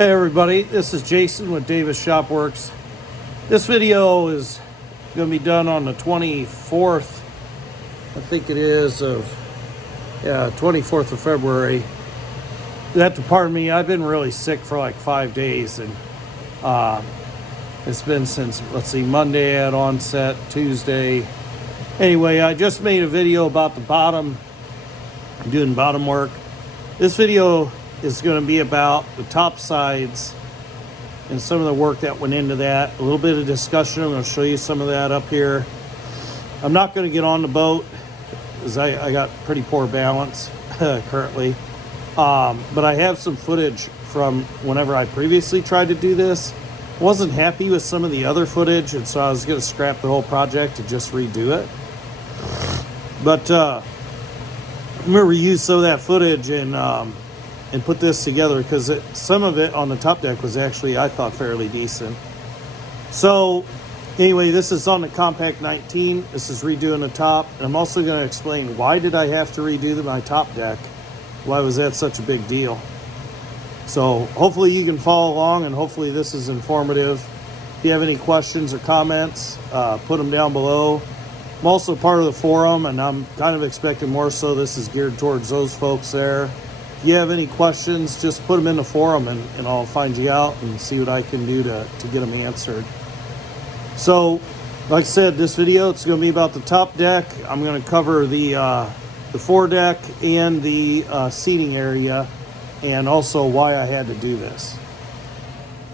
Hey everybody, this is Jason with Davis Shop Works. This video is going to be done on the 24th, I think it is, of 24th of February. You have to pardon me, I've been really sick for like 5 days, and it's been since, Monday at onset, Tuesday. Anyway, I just made a video about the bottom, doing bottom work. This video is going to be about the top sides and some of the work that went into that. A little bit of discussion. I'm going to show you some of that up here. I'm not going to get on the boat because I got pretty poor balance currently. But I have some footage from whenever I previously tried to do this. Wasn't happy with some of the other footage, and so I was going to scrap the whole project and just redo it. But I'm going to reuse some of that footage and put this together because some of it on the top deck was actually, I thought, fairly decent. So anyway, this is on the CP19. This is redoing the top. And I'm also going to explain why did I have to redo my top deck? Why was that such a big deal? So hopefully you can follow along, and hopefully this is informative. If you have any questions or comments, put them down below. I'm also part of the forum, and I'm kind of expecting more so this is geared towards those folks there. If you have any questions, just put them in the forum, and I'll find you out and see what I can do to get them answered. So, like I said, this video, it's going to be about the top deck. I'm going to cover the foredeck and the seating area, and also why I had to do this.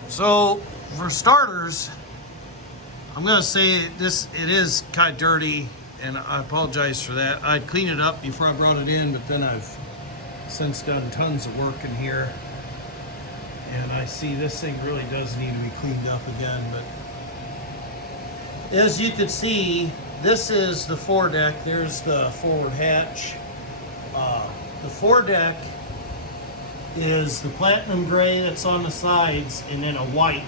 So, for starters, I'm going to say it is kind of dirty, and I apologize for that. I'd clean it up before I brought it in, but then I've since done tons of work in here, and I see this thing really does need to be cleaned up again. But as you can see, this is the foredeck. There's the forward hatch. The foredeck is the platinum gray that's on the sides, and then a white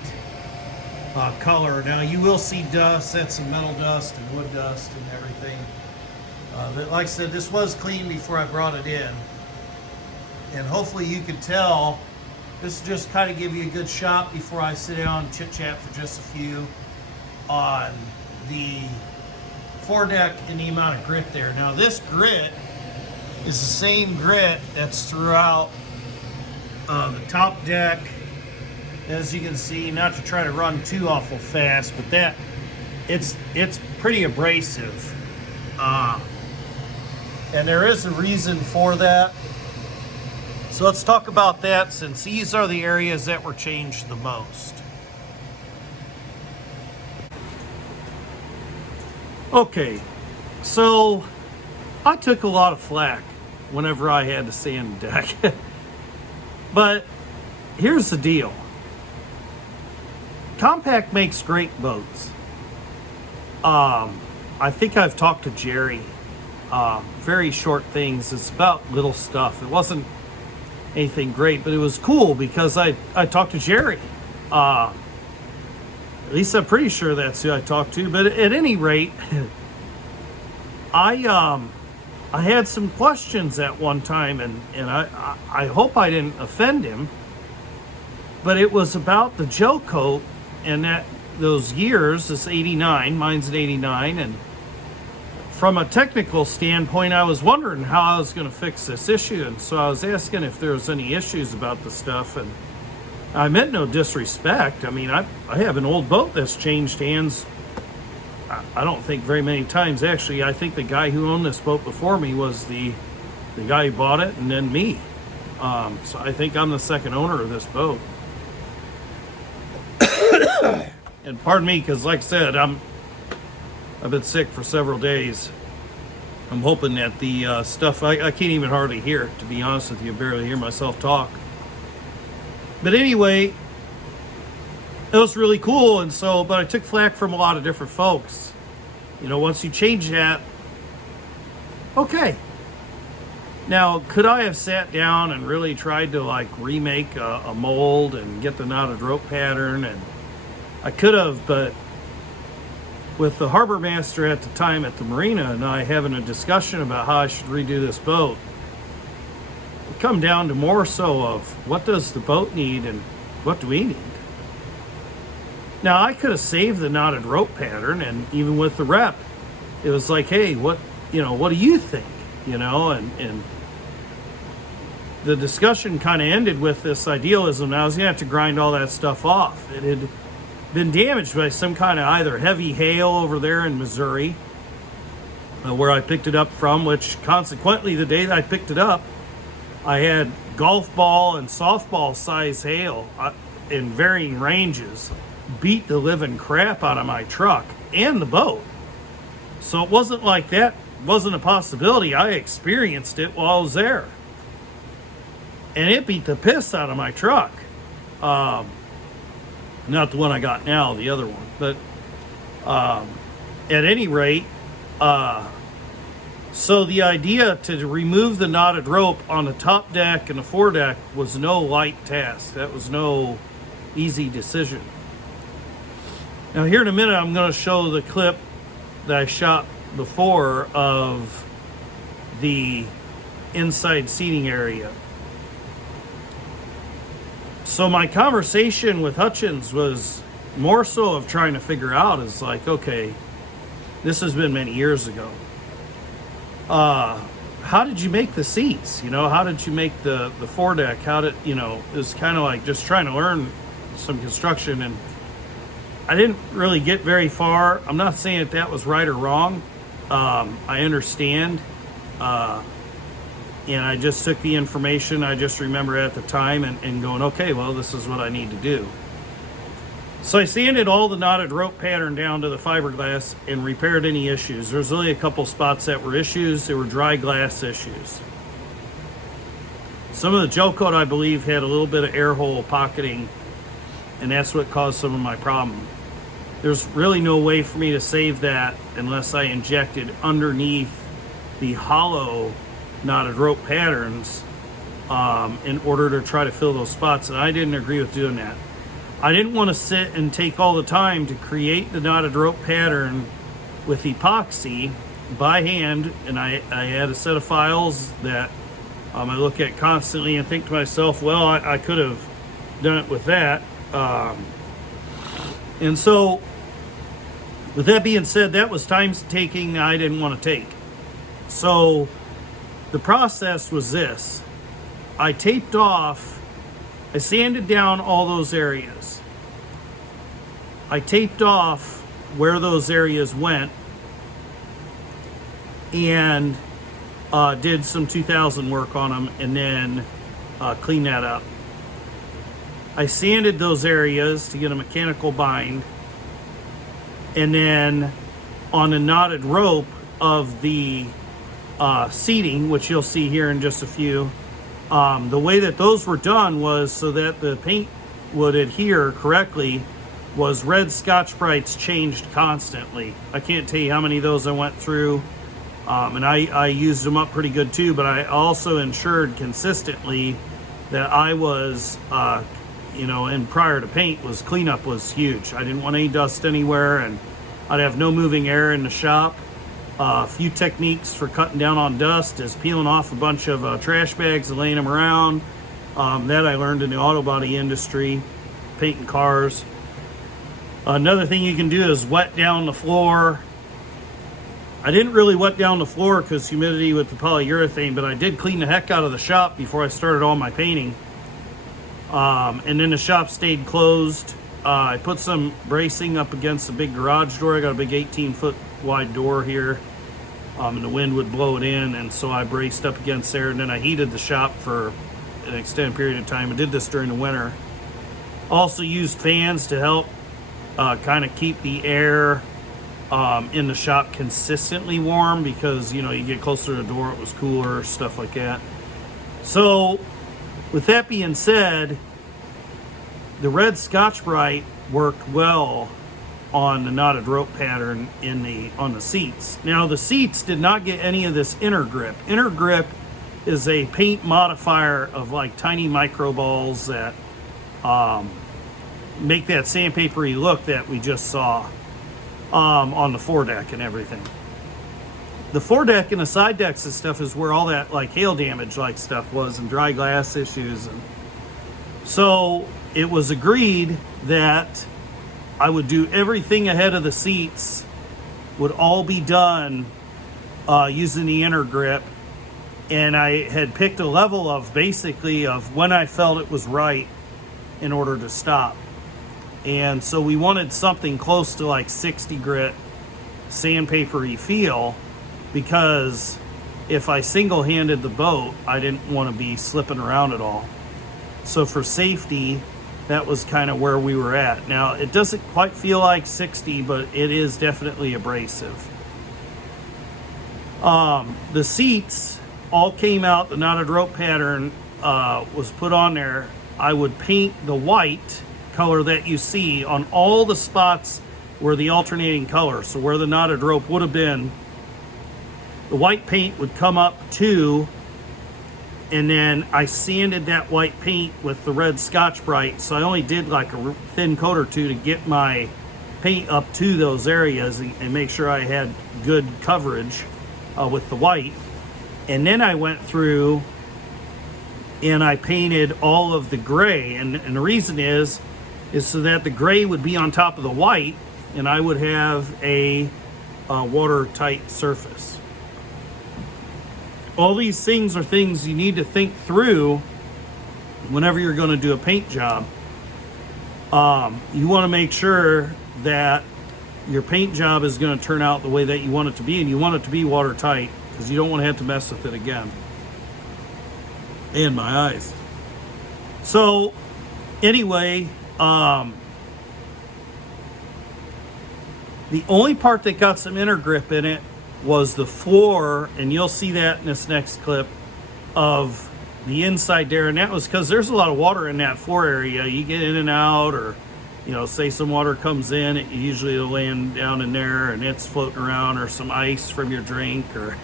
color. Now you will see dust. That's some metal dust and wood dust and everything. Like I said, this was clean before I brought it in. And hopefully you can tell, this will just kind of give you a good shot before I sit down and chit chat for just a few on the foredeck and the amount of grit there. Now this grit is the same grit that's throughout the top deck. As you can see, not to try to run too awful fast, but that it's pretty abrasive. And there is a reason for that. So let's talk about that, since these are the areas that were changed the most. Okay, so I took a lot of flack whenever I had to sand the deck. But here's the deal. Compact makes great boats. I think I've talked to Jerry. Very short things. It's about little stuff. It wasn't anything great, but it was cool because I talked to Jerry. At least I'm pretty sure that's who I talked to. But at any rate, I had some questions at one time, and I hope I didn't offend him. But it was about the gel coat and those years. This 89, mine's an 89, and from a technical standpoint, I was wondering how I was going to fix this issue, and so I was asking if there was any issues about the stuff, and I meant no disrespect. I mean, I have an old boat that's changed hands, I don't think very many times. Actually, I think the guy who owned this boat before me was the guy who bought it, and then me. So I think I'm the second owner of this boat. And pardon me, because like I said, I've been sick for several days. I'm hoping that the stuff, I can't even hardly hear it, to be honest with you. I barely hear myself talk. But anyway, it was really cool, and so, but I took flack from a lot of different folks. You know, once you change that, okay. Now, could I have sat down and really tried to like remake a mold and get the knotted rope pattern? And I could have, but with the harbor master at the time at the marina and I having a discussion about how I should redo this boat, it come down to more so of what does the boat need and what do we need? Now, I could have saved the knotted rope pattern, and even with the rep, it was like, hey, what do you think? And the discussion kind of ended with this idealism. And I was going to have to grind all that stuff off. It had been damaged by some kind of either heavy hail over there in Missouri, where I picked it up from, which consequently, the day that I picked it up, I had golf ball and softball size hail in varying ranges beat the living crap out of my truck and the boat. So it wasn't like that wasn't a possibility. I experienced it while I was there. And it beat the piss out of my truck. Not the one I got now, the other one. But at any rate, so the idea to remove the knotted rope on the top deck and the foredeck was no light task. That was no easy decision. Now here in a minute, I'm going to show the clip that I shot before of the inside seating area. So my conversation with Hutchins was more so of trying to figure out is like, okay, this has been many years ago. How did you make the seats? How did you make the foredeck? How did, it was kind of like just trying to learn some construction, and I didn't really get very far. I'm not saying that was right or wrong. I understand. And I just took the information I just remember at the time and going, okay, well, this is what I need to do. So I sanded all the knotted rope pattern down to the fiberglass and repaired any issues. There's only a couple spots that were issues. They were dry glass issues. Some of the gel coat, I believe, had a little bit of air hole pocketing, and that's what caused some of my problem. There's really no way for me to save that unless I injected underneath the hollow knotted rope patterns in order to try to fill those spots, and I didn't agree with doing that. I didn't want to sit and take all the time to create the knotted rope pattern with epoxy by hand, and I had a set of files that I look at constantly and think to myself, well, I could have done it with that. And so, with that being said, that was time taking I didn't want to take. So, the process was this. I taped off, I sanded down all those areas. I taped off where those areas went and did some 2000 work on them, and then cleaned that up. I sanded those areas to get a mechanical bind, and then on the knotted rope of the seating, which you'll see here in just a few, the way that those were done was so that the paint would adhere correctly was red Scotch-Brites changed constantly. I can't tell you how many of those I went through, and I used them up pretty good too, but I also ensured consistently that I was, and prior to paint, cleanup was huge. I didn't want any dust anywhere, and I'd have no moving air in the shop. A few techniques for cutting down on dust is peeling off a bunch of trash bags and laying them around. That I learned in the auto body industry, painting cars. Another thing you can do is wet down the floor. I didn't really wet down the floor because humidity with the polyurethane, but I did clean the heck out of the shop before I started all my painting. And then the shop stayed closed. I put some bracing up against the big garage door. I got a big 18-foot wide door here, and the wind would blow it in, and so I braced up against there, and then I heated the shop for an extended period of time. I did this during the winter. Also used fans to help kind of keep the air in the shop consistently warm, because you get closer to the door, it was cooler, stuff like that. So with that being said, the red Scotch-Brite worked well on the knotted rope pattern on the seats. Now the seats did not get any of this inner grip. Inner grip is a paint modifier of like tiny micro balls that make that sandpapery look that we just saw on the foredeck and everything. The foredeck and the side decks and stuff is where all that like hail damage like stuff was, and dry glass issues. And so it was agreed that I would do everything ahead of the seats, would all be done using the inner grip. And I had picked a level of basically of when I felt it was right in order to stop. And so we wanted something close to like 60 grit sandpapery feel, because if I single-handed the boat, I didn't want to be slipping around at all. So for safety, that was kind of where we were at. Now, it doesn't quite feel like 60, but it is definitely abrasive. The seats all came out, the knotted rope pattern was put on there. I would paint the white color that you see on all the spots where the alternating color, so where the knotted rope would have been, the white paint would come up too, and then I sanded that white paint with the red Scotch-Brite, so I only did like a thin coat or two to get my paint up to those areas and make sure I had good coverage with the white. And then I went through and I painted all of the gray, and the reason is so that the gray would be on top of the white and I would have a watertight surface. All these things are things you need to think through whenever you're going to do a paint job. You want to make sure that your paint job is going to turn out the way that you want it to be, and you want it to be watertight, because you don't want to have to mess with it again. And my eyes. So anyway, the only part that got some inner grip in it was the floor, and you'll see that in this next clip of the inside there. And that was because there's a lot of water in that floor area. You get in and out, or you know, say some water comes in, it usually will land down in there and it's floating around, or some ice from your drink, or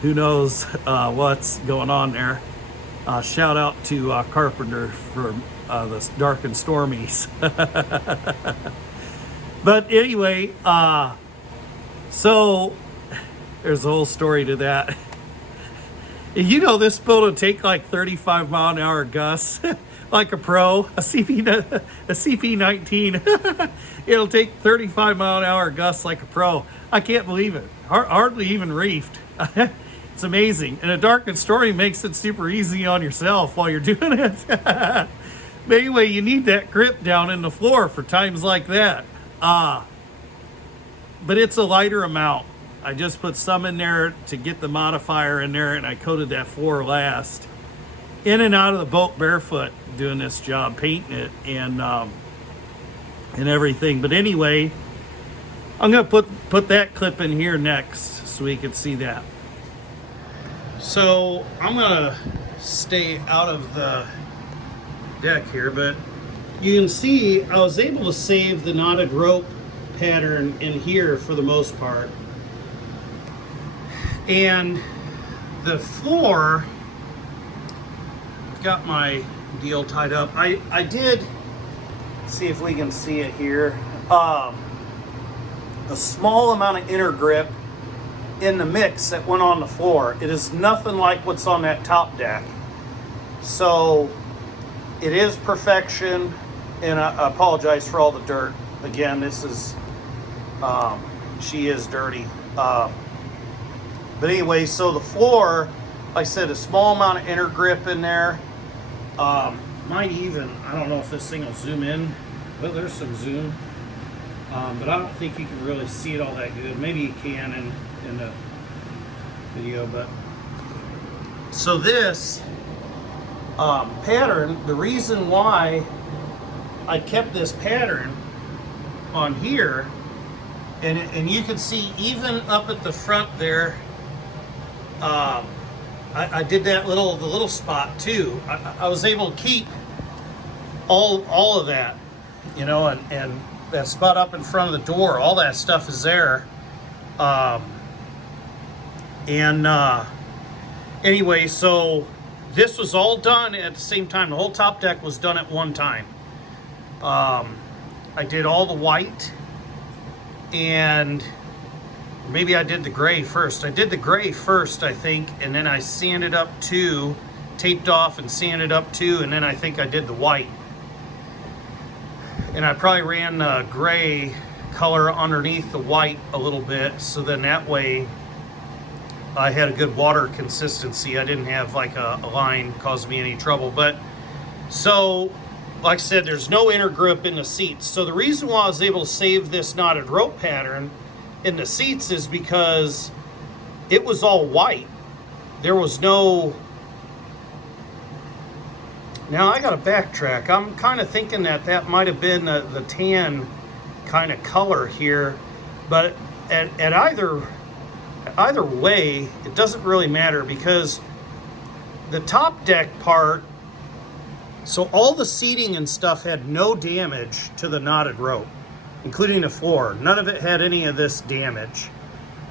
who knows what's going on there. Shout out to Carpenter for the dark and stormies. But anyway, so there's a whole story to that. You know, this boat will take like 35 mile an hour gusts, like a pro, a CP19. It'll take 35 mile an hour gusts like a pro. I can't believe it. Hardly even reefed. It's amazing. And a dark and stormy makes it super easy on yourself while you're doing it. But anyway, you need that grip down in the floor for times like that. But it's a lighter amount. I just put some in there to get the modifier in there, and I coated that floor last. In and out of the boat barefoot doing this job, painting it and everything. But anyway, I'm gonna put that clip in here next so we can see that. So I'm gonna stay out of the deck here, but you can see I was able to save the knotted rope pattern in here for the most part. And the floor, got my deal tied up. I did, see if we can see it here, a small amount of inner grip in the mix that went on the floor. It is nothing like what's on that top deck. So it is perfection, and I apologize for all the dirt. Again, this is, she is dirty. But anyway, so the floor, like I said, a small amount of inner grip in there. Might even, I don't know if this thing will zoom in, but there's some zoom. But I don't think you can really see it all that good. Maybe you can in the video, but. So this pattern, the reason why I kept this pattern on here, and you can see even up at the front there, I did that the little spot too. I was able to keep all of that, you know, and that spot up in front of the door, all that stuff is there. Anyway, so this was all done at the same time. The whole top deck was done at one time. I did all the white, and maybe I did the gray first. I did the gray first, I think, and then I sanded up too, taped off and sanded up too, and then I think I did the white. And I probably ran the gray color underneath the white a little bit, so then that way I had a good water consistency. I didn't have like a line cause me any trouble. But so, like I said, there's no inner grip in the seats. So the reason why I was able to save this knotted rope pattern in the seats is because it was all white. There was no... Now I gotta backtrack. I'm kind of thinking that that might have been the tan kind of color here, but at either way, it doesn't really matter, because the top deck part, so all the seating and stuff had no damage to the knotted rope, including the floor. None of it had any of this damage.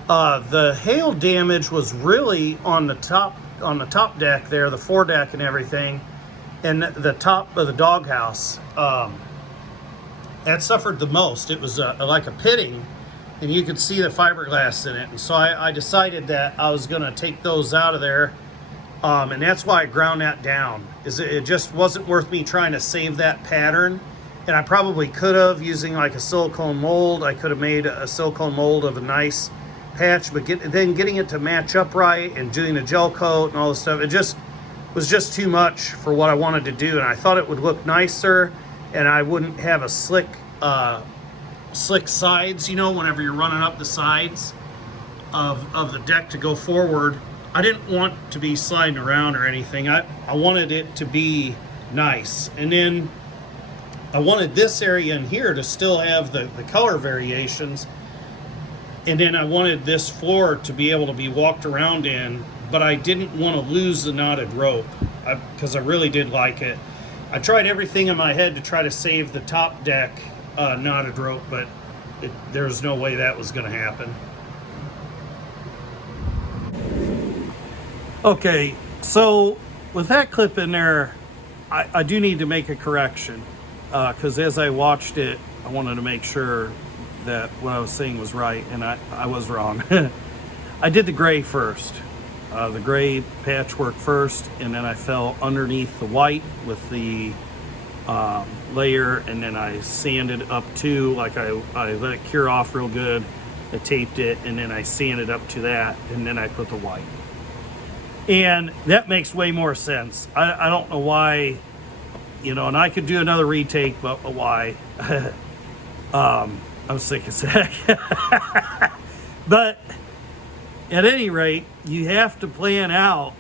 The hail damage was really on the top deck there, the foredeck and everything, and the top of the doghouse. That suffered the most. It was like a pitting, and you could see the fiberglass in it. And so I decided that I was gonna take those out of there, and that's why I ground that down. It just wasn't worth me trying to save that pattern. And I probably could have, using like a silicone mold. I could have made a silicone mold of a nice patch, but then getting it to match up right and doing the gel coat and all this stuff, it just was just too much for what I wanted to do. And I thought it would look nicer, and I wouldn't have a slick sides, you know, whenever you're running up the sides of the deck to go forward. I didn't want to be sliding around or anything. I wanted it to be nice. And then I wanted this area in here to still have the color variations. And then I wanted this floor to be able to be walked around in, but I didn't want to lose the knotted rope, because I really did like it. I tried everything in my head to try to save the top deck knotted rope, but there's no way that was going to happen. Okay, so with that clip in there, I do need to make a correction, because as I watched it, I wanted to make sure that what I was saying was right, and I was wrong. I did the gray first. The gray patchwork first, and then I fell underneath the white with the layer, and then I sanded up to, like I let it cure off real good. I taped it, and then I sanded up to that, and then I put the white. And that makes way more sense. I don't know why, you know, and I could do another retake, but why? I'm sick as heck. But at any rate, you have to plan out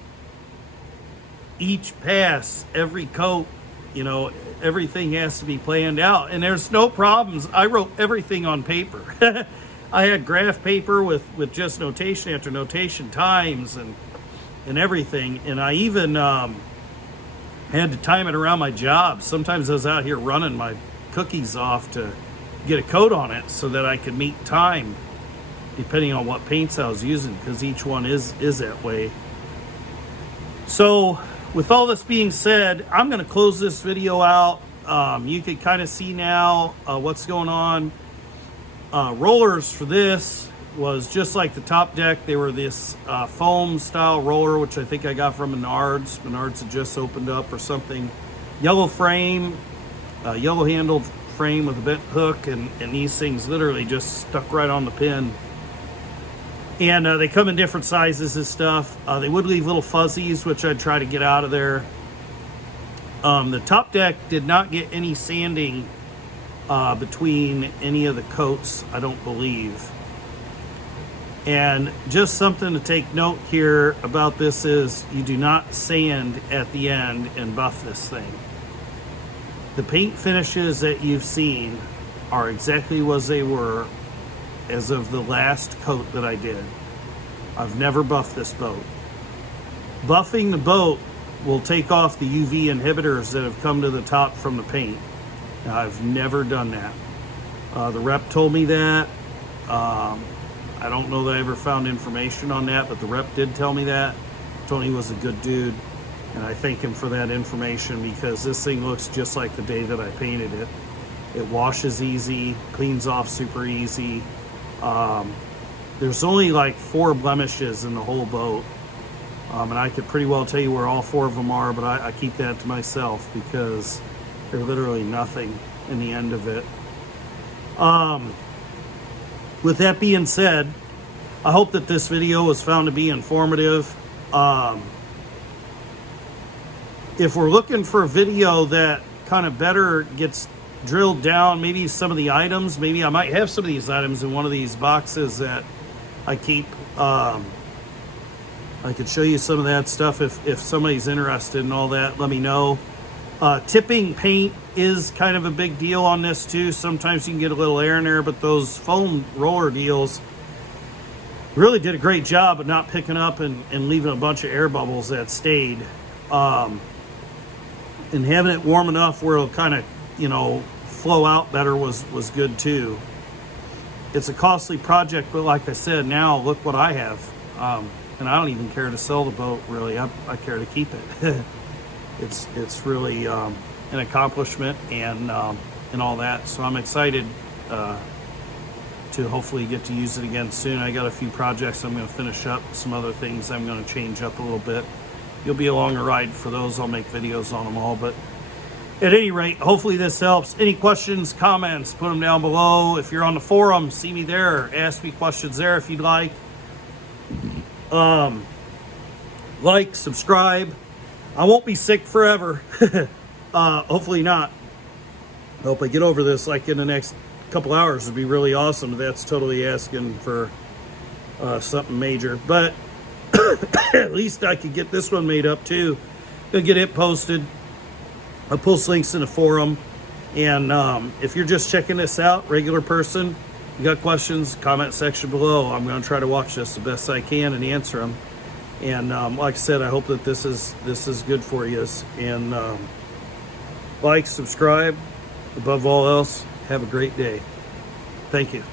each pass, every coat, you know, everything has to be planned out. And there's no problems. I wrote everything on paper. I had graph paper with just notation after notation, times and everything. And I even had to time it around my job. Sometimes I was out here running my cookies off to get a coat on it so that I could meet time, depending on what paints I was using, because each one is that way. So with all this being said, I'm going to close this video out. You can kind of see now what's going on. Rollers for this was just like the top deck. They were this foam style roller, which I think I got from Menards. Menards had just opened up or something. Yellow frame, yellow handled frame with a bent hook, and these things literally just stuck right on the pin. And they come in different sizes and stuff. They would leave little fuzzies, which I'd try to get out of there. The top deck did not get any sanding between any of the coats, I don't believe. And just something to take note here about this is you do not sand at the end and buff this thing. The paint finishes that you've seen are exactly as they were as of the last coat that I did. I've never buffed this boat. Buffing the boat will take off the UV inhibitors that have come to the top from the paint. Now, I've never done that. The rep told me that. I don't know that I ever found information on that, but the rep did tell me that. Tony was a good dude, and I thank him for that information, because this thing looks just like the day that I painted it. It washes easy, cleans off super easy. There's only like 4 blemishes in the whole boat, and I could pretty well tell you where all 4 of them are, but I keep that to myself because they're literally nothing. in the end of it. With that being said, I hope that this video was found to be informative. If we're looking for a video that kind of better gets drilled down, maybe some of the items, maybe I might have some of these items in one of these boxes that I keep. I could show you some of that stuff if somebody's interested in all that. Let me know. Tipping paint is kind of a big deal on this too. Sometimes you can get a little air in there, but those foam roller deals really did a great job of not picking up and leaving a bunch of air bubbles that stayed. And having it warm enough where it'll kind of, you know, flow out better was good too. It's a costly project, but like I said, now look what I have. And I don't even care to sell the boat, really. I care to keep it. It's really an accomplishment and all that. So I'm excited to hopefully get to use it again soon. I got a few projects I'm going to finish up, some other things I'm going to change up a little bit. You'll be along the ride for those. I'll make videos on them all. But at any rate, hopefully this helps. Any questions, comments, put them down below. If you're on the forum, see me there. Ask me questions there if you'd like. Like, subscribe. I won't be sick forever. Hopefully not. I hope I get over this like in the next couple hours. Would be really awesome. That's totally asking for something major. But at least I could get this one made up too. Gonna get it posted. I'll post links in the forum. And if you're just checking this out, regular person, you got questions, comment section below. I'm going to try to watch this the best I can and answer them. And like I said, I hope that this is good for you. And like, subscribe. Above all else, have a great day. Thank you.